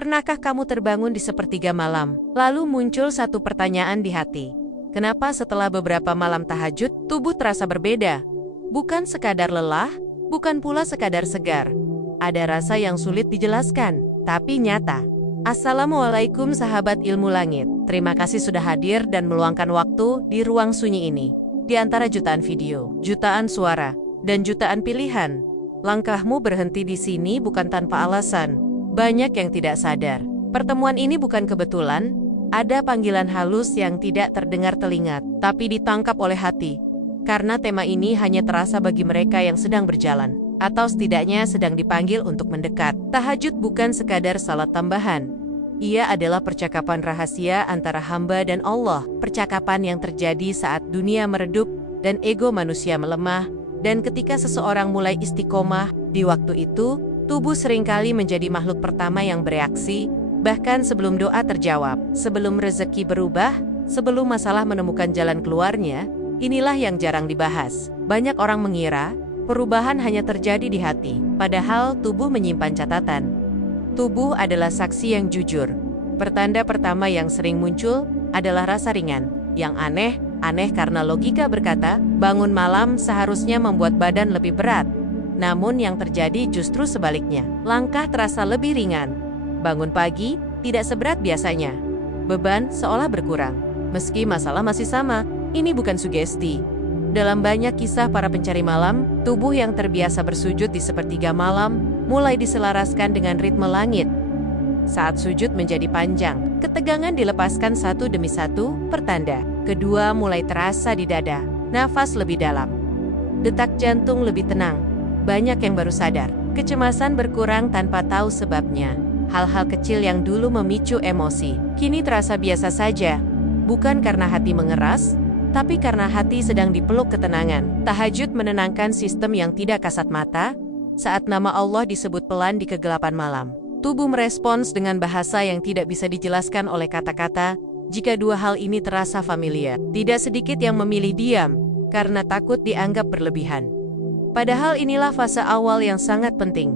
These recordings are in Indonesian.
Pernahkah kamu terbangun di sepertiga malam, lalu muncul satu pertanyaan di hati? Kenapa setelah beberapa malam tahajud, tubuh terasa berbeda? Bukan sekadar lelah, bukan pula sekadar segar. Ada rasa yang sulit dijelaskan, tapi nyata. Assalamualaikum sahabat ilmu langit. Terima kasih sudah hadir dan meluangkan waktu di ruang sunyi ini. Di antara jutaan video, jutaan suara, dan jutaan pilihan, langkahmu berhenti di sini bukan tanpa alasan. Banyak yang tidak sadar. Pertemuan ini bukan kebetulan, ada panggilan halus yang tidak terdengar telinga, tapi ditangkap oleh hati. Karena tema ini hanya terasa bagi mereka yang sedang berjalan, atau setidaknya sedang dipanggil untuk mendekat. Tahajud bukan sekadar salat tambahan. Ia adalah percakapan rahasia antara hamba dan Allah, percakapan yang terjadi saat dunia meredup dan ego manusia melemah, dan ketika seseorang mulai istiqomah, di waktu itu, tubuh seringkali menjadi makhluk pertama yang bereaksi, bahkan sebelum doa terjawab, sebelum rezeki berubah, sebelum masalah menemukan jalan keluarnya. Inilah yang jarang dibahas. Banyak orang mengira perubahan hanya terjadi di hati, padahal tubuh menyimpan catatan. Tubuh adalah saksi yang jujur. Pertanda pertama yang sering muncul adalah rasa ringan, yang aneh karena logika berkata, bangun malam seharusnya membuat badan lebih berat. Namun yang terjadi justru sebaliknya. Langkah terasa lebih ringan. Bangun pagi tidak seberat biasanya. Beban seolah berkurang. Meski masalah masih sama, ini bukan sugesti. Dalam banyak kisah para pencari malam, tubuh yang terbiasa bersujud di sepertiga malam mulai diselaraskan dengan ritme langit. Saat sujud menjadi panjang, ketegangan dilepaskan satu demi satu, pertanda. Kedua mulai terasa di dada, nafas lebih dalam. Detak jantung lebih tenang. Banyak yang baru sadar, kecemasan berkurang tanpa tahu sebabnya. Hal-hal kecil yang dulu memicu emosi, kini terasa biasa saja. Bukan karena hati mengeras, tapi karena hati sedang dipeluk ketenangan. Tahajud menenangkan sistem yang tidak kasat mata. Saat nama Allah disebut pelan di kegelapan malam, tubuh merespons dengan bahasa yang tidak bisa dijelaskan oleh kata-kata. Jika dua hal ini terasa familiar, tidak sedikit yang memilih diam, karena takut dianggap berlebihan. Padahal inilah fase awal yang sangat penting.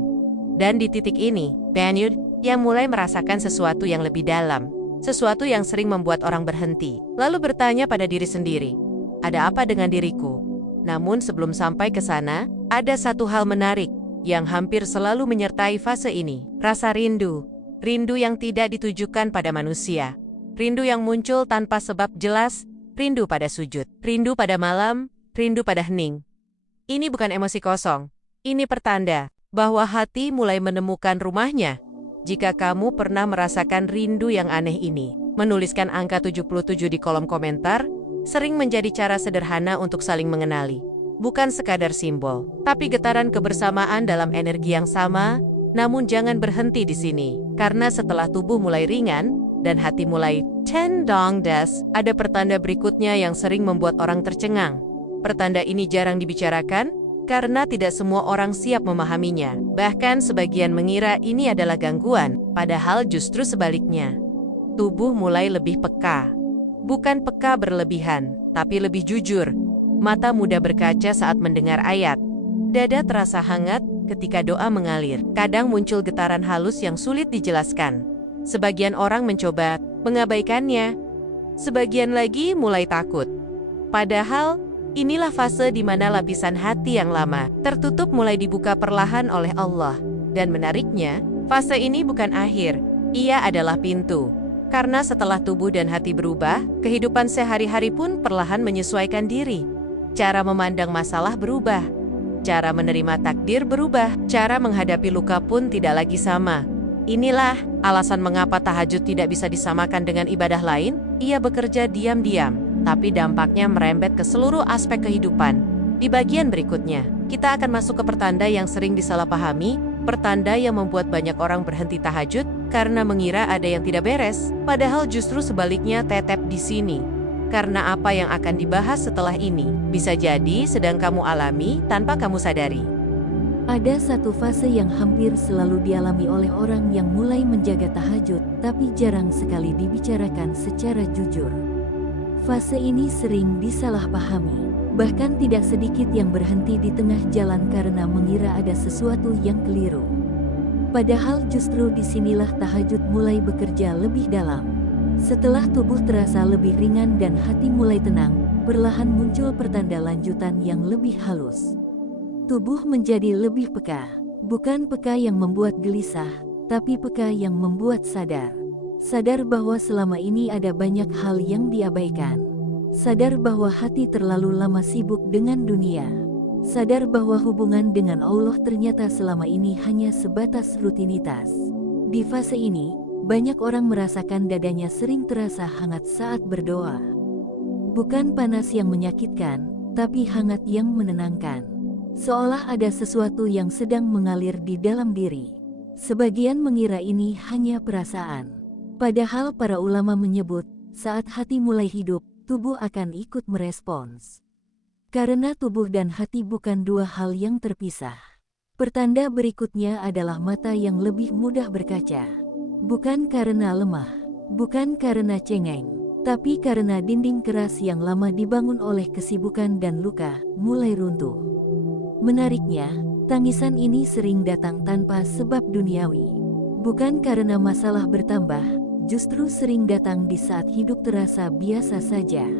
Dan di titik ini, Penyud yang mulai merasakan sesuatu yang lebih dalam, sesuatu yang sering membuat orang berhenti, lalu bertanya pada diri sendiri, ada apa dengan diriku? Namun sebelum sampai ke sana, ada satu hal menarik yang hampir selalu menyertai fase ini, rasa rindu. Rindu yang tidak ditujukan pada manusia. Rindu yang muncul tanpa sebab jelas, rindu pada sujud, rindu pada malam, rindu pada hening. Ini bukan emosi kosong, ini pertanda bahwa hati mulai menemukan rumahnya. Jika kamu pernah merasakan rindu yang aneh ini, menuliskan angka 77 di kolom komentar, sering menjadi cara sederhana untuk saling mengenali. Bukan sekadar simbol, tapi getaran kebersamaan dalam energi yang sama. Namun jangan berhenti di sini, karena setelah tubuh mulai ringan, dan hati mulai tendang des, ada pertanda berikutnya yang sering membuat orang tercengang. Pertanda ini jarang dibicarakan, karena tidak semua orang siap memahaminya. Bahkan sebagian mengira ini adalah gangguan, padahal justru sebaliknya. Tubuh mulai lebih peka. Bukan peka berlebihan, tapi lebih jujur. Mata mudah berkaca saat mendengar ayat. Dada terasa hangat ketika doa mengalir. Kadang muncul getaran halus yang sulit dijelaskan. Sebagian orang mencoba mengabaikannya. Sebagian lagi mulai takut. Padahal, inilah fase di mana lapisan hati yang lama tertutup mulai dibuka perlahan oleh Allah. Dan menariknya, fase ini bukan akhir, ia adalah pintu. Karena setelah tubuh dan hati berubah, kehidupan sehari-hari pun perlahan menyesuaikan diri. Cara memandang masalah berubah, cara menerima takdir berubah, cara menghadapi luka pun tidak lagi sama. Inilah alasan mengapa tahajud tidak bisa disamakan dengan ibadah lain. Ia bekerja diam-diam, tapi dampaknya merembet ke seluruh aspek kehidupan. Di bagian berikutnya, kita akan masuk ke pertanda yang sering disalahpahami, pertanda yang membuat banyak orang berhenti tahajud karena mengira ada yang tidak beres, padahal justru sebaliknya tetep di sini. Karena apa yang akan dibahas setelah ini, bisa jadi sedang kamu alami tanpa kamu sadari. Ada satu fase yang hampir selalu dialami oleh orang yang mulai menjaga tahajud, tapi jarang sekali dibicarakan secara jujur. Fase ini sering disalahpahami, bahkan tidak sedikit yang berhenti di tengah jalan karena mengira ada sesuatu yang keliru. Padahal justru disinilah tahajud mulai bekerja lebih dalam. Setelah tubuh terasa lebih ringan dan hati mulai tenang, perlahan muncul pertanda lanjutan yang lebih halus. Tubuh menjadi lebih peka, bukan peka yang membuat gelisah, tapi peka yang membuat sadar. Sadar bahwa selama ini ada banyak hal yang diabaikan. Sadar bahwa hati terlalu lama sibuk dengan dunia. Sadar bahwa hubungan dengan Allah ternyata selama ini hanya sebatas rutinitas. Di fase ini, banyak orang merasakan dadanya sering terasa hangat saat berdoa. Bukan panas yang menyakitkan, tapi hangat yang menenangkan. Seolah ada sesuatu yang sedang mengalir di dalam diri. Sebagian mengira ini hanya perasaan. Padahal para ulama menyebut, saat hati mulai hidup, tubuh akan ikut merespons. Karena tubuh dan hati bukan dua hal yang terpisah. Pertanda berikutnya adalah mata yang lebih mudah berkaca. Bukan karena lemah, bukan karena cengeng, tapi karena dinding keras yang lama dibangun oleh kesibukan dan luka, mulai runtuh. Menariknya, tangisan ini sering datang tanpa sebab duniawi. Bukan karena masalah bertambah, justru sering datang di saat hidup terasa biasa saja.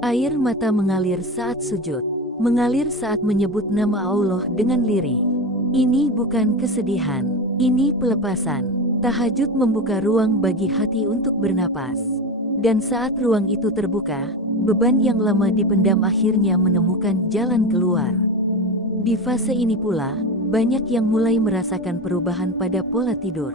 Air mata mengalir saat sujud, mengalir saat menyebut nama Allah dengan lirih. Ini bukan kesedihan, ini pelepasan. Tahajud membuka ruang bagi hati untuk bernapas. Dan saat ruang itu terbuka, beban yang lama dipendam akhirnya menemukan jalan keluar. Di fase ini pula, banyak yang mulai merasakan perubahan pada pola tidur.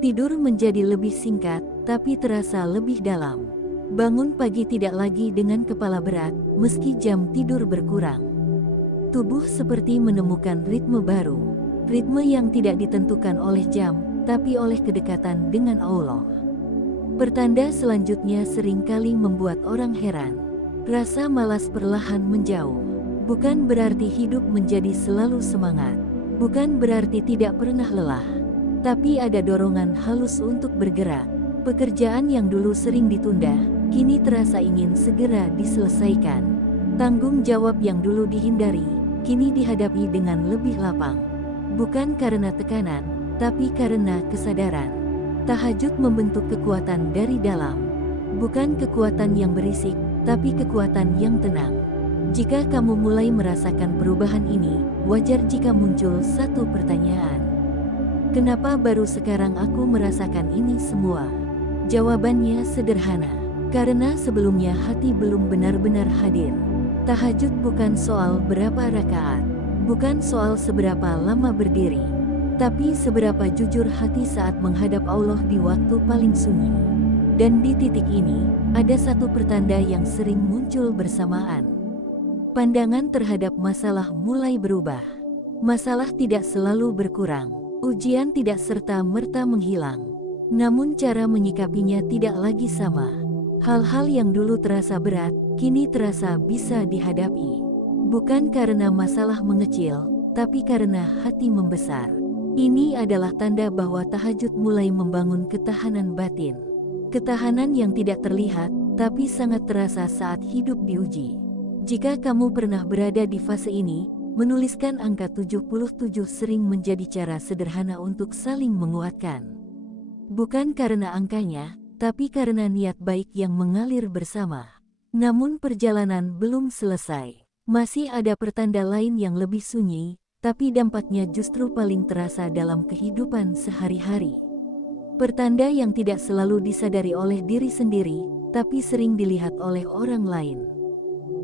Tidur menjadi lebih singkat, tapi terasa lebih dalam. Bangun pagi tidak lagi dengan kepala berat, meski jam tidur berkurang. Tubuh seperti menemukan ritme baru, ritme yang tidak ditentukan oleh jam, tapi oleh kedekatan dengan Allah. Pertanda selanjutnya seringkali membuat orang heran. Rasa malas perlahan menjauh. Bukan berarti hidup menjadi selalu semangat. Bukan berarti tidak pernah lelah. Tapi ada dorongan halus untuk bergerak. Pekerjaan yang dulu sering ditunda, kini terasa ingin segera diselesaikan. Tanggung jawab yang dulu dihindari, kini dihadapi dengan lebih lapang. Bukan karena tekanan, tapi karena kesadaran. Tahajud membentuk kekuatan dari dalam. Bukan kekuatan yang berisik, tapi kekuatan yang tenang. Jika kamu mulai merasakan perubahan ini, wajar jika muncul satu pertanyaan. Kenapa baru sekarang aku merasakan ini semua? Jawabannya sederhana. Karena sebelumnya hati belum benar-benar hadir. Tahajud bukan soal berapa rakaat, bukan soal seberapa lama berdiri, tapi seberapa jujur hati saat menghadap Allah di waktu paling sunyi. Dan di titik ini, ada satu pertanda yang sering muncul bersamaan. Pandangan terhadap masalah mulai berubah. Masalah tidak selalu berkurang, ujian tidak serta-merta menghilang. Namun cara menyikapinya tidak lagi sama. Hal-hal yang dulu terasa berat, kini terasa bisa dihadapi. Bukan karena masalah mengecil, tapi karena hati membesar. Ini adalah tanda bahwa tahajud mulai membangun ketahanan batin. Ketahanan yang tidak terlihat, tapi sangat terasa saat hidup diuji. Jika kamu pernah berada di fase ini, menuliskan angka 77 sering menjadi cara sederhana untuk saling menguatkan. Bukan karena angkanya, tapi karena niat baik yang mengalir bersama. Namun perjalanan belum selesai. Masih ada pertanda lain yang lebih sunyi, tapi dampaknya justru paling terasa dalam kehidupan sehari-hari. Pertanda yang tidak selalu disadari oleh diri sendiri, tapi sering dilihat oleh orang lain.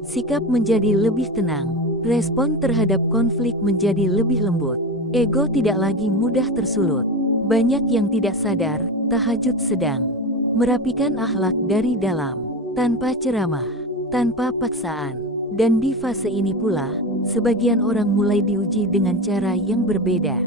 Sikap menjadi lebih tenang, respon terhadap konflik menjadi lebih lembut, ego tidak lagi mudah tersulut. Banyak yang tidak sadar, tahajud sedang merapikan akhlak dari dalam, tanpa ceramah, tanpa paksaan. Dan di fase ini pula, sebagian orang mulai diuji dengan cara yang berbeda.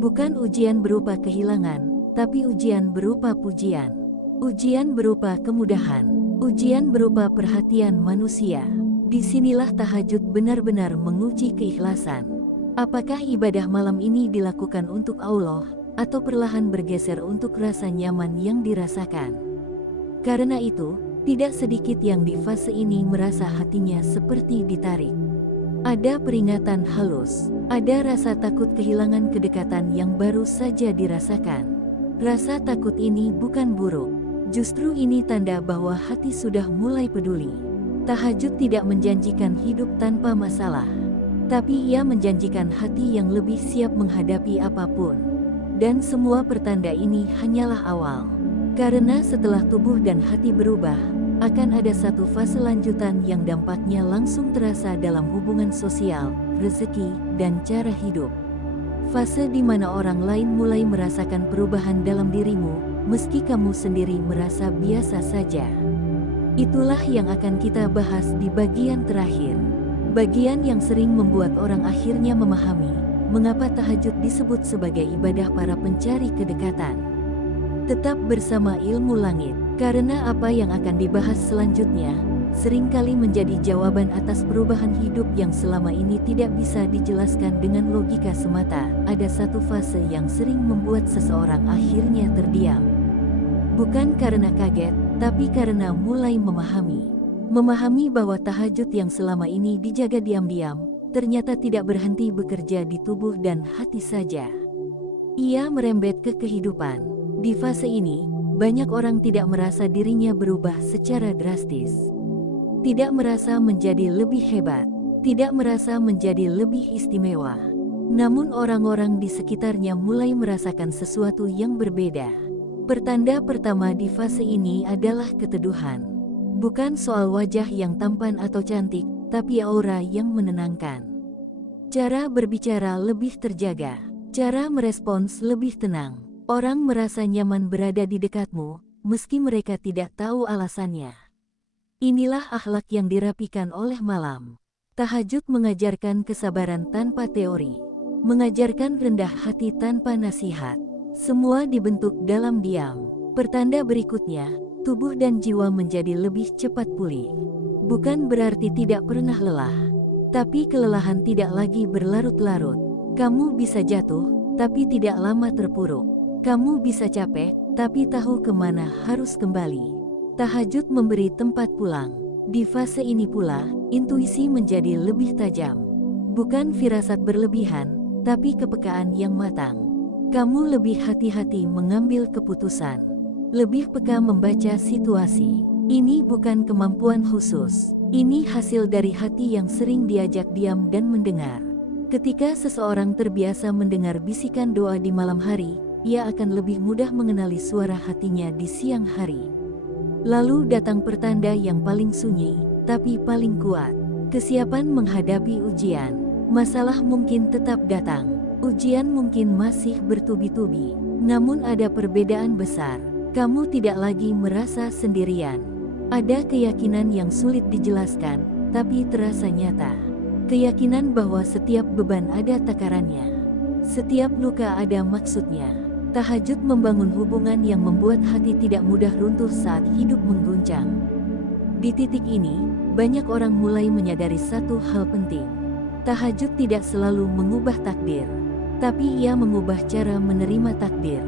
Bukan ujian berupa kehilangan, tapi ujian berupa pujian. Ujian berupa kemudahan, ujian berupa perhatian manusia. Disinilah tahajud benar-benar menguji keikhlasan. Apakah ibadah malam ini dilakukan untuk Allah, atau perlahan bergeser untuk rasa nyaman yang dirasakan? Karena itu, tidak sedikit yang di fase ini merasa hatinya seperti ditarik. Ada peringatan halus, ada rasa takut kehilangan kedekatan yang baru saja dirasakan. Rasa takut ini bukan buruk, justru ini tanda bahwa hati sudah mulai peduli. Tahajud tidak menjanjikan hidup tanpa masalah, tapi ia menjanjikan hati yang lebih siap menghadapi apapun. Dan semua pertanda ini hanyalah awal. Karena setelah tubuh dan hati berubah, akan ada satu fase lanjutan yang dampaknya langsung terasa dalam hubungan sosial, rezeki, dan cara hidup. Fase di mana orang lain mulai merasakan perubahan dalam dirimu, meski kamu sendiri merasa biasa saja. Itulah yang akan kita bahas di bagian terakhir. Bagian yang sering membuat orang akhirnya memahami mengapa tahajud disebut sebagai ibadah para pencari kedekatan. Tetap bersama Ilmu Langit, karena apa yang akan dibahas selanjutnya seringkali menjadi jawaban atas perubahan hidup yang selama ini tidak bisa dijelaskan dengan logika semata. Ada satu fase yang sering membuat seseorang akhirnya terdiam. Bukan karena kaget, tapi karena mulai memahami. Memahami bahwa tahajud yang selama ini dijaga diam-diam, ternyata tidak berhenti bekerja di tubuh dan hati saja. Ia merembet ke kehidupan. Di fase ini, banyak orang tidak merasa dirinya berubah secara drastis. Tidak merasa menjadi lebih hebat, tidak merasa menjadi lebih istimewa. Namun orang-orang di sekitarnya mulai merasakan sesuatu yang berbeda. Pertanda pertama di fase ini adalah keteduhan. Bukan soal wajah yang tampan atau cantik, tapi aura yang menenangkan. Cara berbicara lebih terjaga, cara merespons lebih tenang. Orang merasa nyaman berada di dekatmu, meski mereka tidak tahu alasannya. Inilah akhlak yang dirapikan oleh malam. Tahajud mengajarkan kesabaran tanpa teori, mengajarkan rendah hati tanpa nasihat. Semua dibentuk dalam diam. Pertanda berikutnya, tubuh dan jiwa menjadi lebih cepat pulih. Bukan berarti tidak pernah lelah, tapi kelelahan tidak lagi berlarut-larut. Kamu bisa jatuh, tapi tidak lama terpuruk. Kamu bisa capek, tapi tahu kemana harus kembali. Tahajud memberi tempat pulang. Di fase ini pula, intuisi menjadi lebih tajam. Bukan firasat berlebihan, tapi kepekaan yang matang. Kamu lebih hati-hati mengambil keputusan. Lebih peka membaca situasi. Ini bukan kemampuan khusus. Ini hasil dari hati yang sering diajak diam dan mendengar. Ketika seseorang terbiasa mendengar bisikan doa di malam hari, ia akan lebih mudah mengenali suara hatinya di siang hari. Lalu datang pertanda yang paling sunyi, tapi paling kuat. Kesiapan menghadapi ujian. Masalah mungkin tetap datang. Ujian mungkin masih bertubi-tubi. Namun ada perbedaan besar. Kamu tidak lagi merasa sendirian. Ada keyakinan yang sulit dijelaskan, tapi terasa nyata. Keyakinan bahwa setiap beban ada takarannya. Setiap luka ada maksudnya. Tahajud membangun hubungan yang membuat hati tidak mudah runtuh saat hidup mengguncang. Di titik ini, banyak orang mulai menyadari satu hal penting. Tahajud tidak selalu mengubah takdir, tapi ia mengubah cara menerima takdir.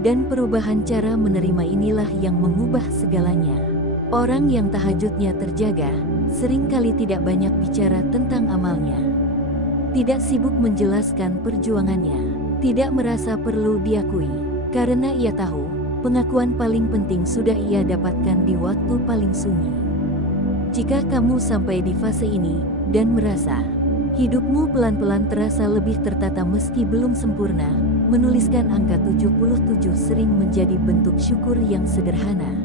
Dan perubahan cara menerima inilah yang mengubah segalanya. Orang yang tahajudnya terjaga, seringkali tidak banyak bicara tentang amalnya. Tidak sibuk menjelaskan perjuangannya. Tidak merasa perlu diakui, karena ia tahu, pengakuan paling penting sudah ia dapatkan di waktu paling sunyi. Jika kamu sampai di fase ini, dan merasa, hidupmu pelan-pelan terasa lebih tertata meski belum sempurna, menuliskan angka 77 sering menjadi bentuk syukur yang sederhana.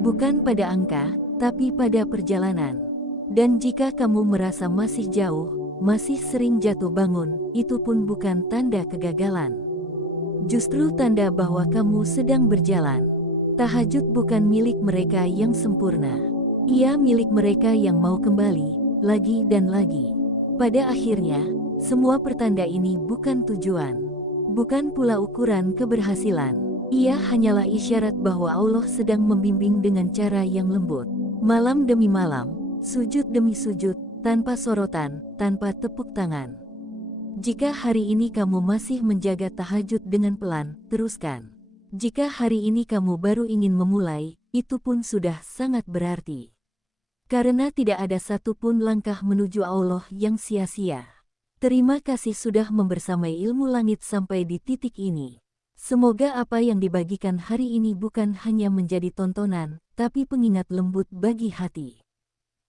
Bukan pada angka, tapi pada perjalanan. Dan jika kamu merasa masih jauh, masih sering jatuh bangun, itu pun bukan tanda kegagalan. Justru tanda bahwa kamu sedang berjalan. Tahajud bukan milik mereka yang sempurna. Ia milik mereka yang mau kembali, lagi dan lagi. Pada akhirnya, semua pertanda ini bukan tujuan. Bukan pula ukuran keberhasilan. Ia hanyalah isyarat bahwa Allah sedang membimbing dengan cara yang lembut. Malam demi malam, sujud demi sujud, tanpa sorotan, tanpa tepuk tangan. Jika hari ini kamu masih menjaga tahajud dengan pelan, teruskan. Jika hari ini kamu baru ingin memulai, itu pun sudah sangat berarti. Karena tidak ada satupun langkah menuju Allah yang sia-sia. Terima kasih sudah membersamai ilmu langit sampai di titik ini. Semoga apa yang dibagikan hari ini bukan hanya menjadi tontonan, tapi pengingat lembut bagi hati.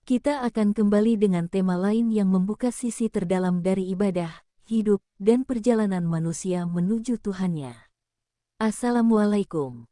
Kita akan kembali dengan tema lain yang membuka sisi terdalam dari ibadah, hidup, dan perjalanan manusia menuju Tuhannya. Assalamualaikum.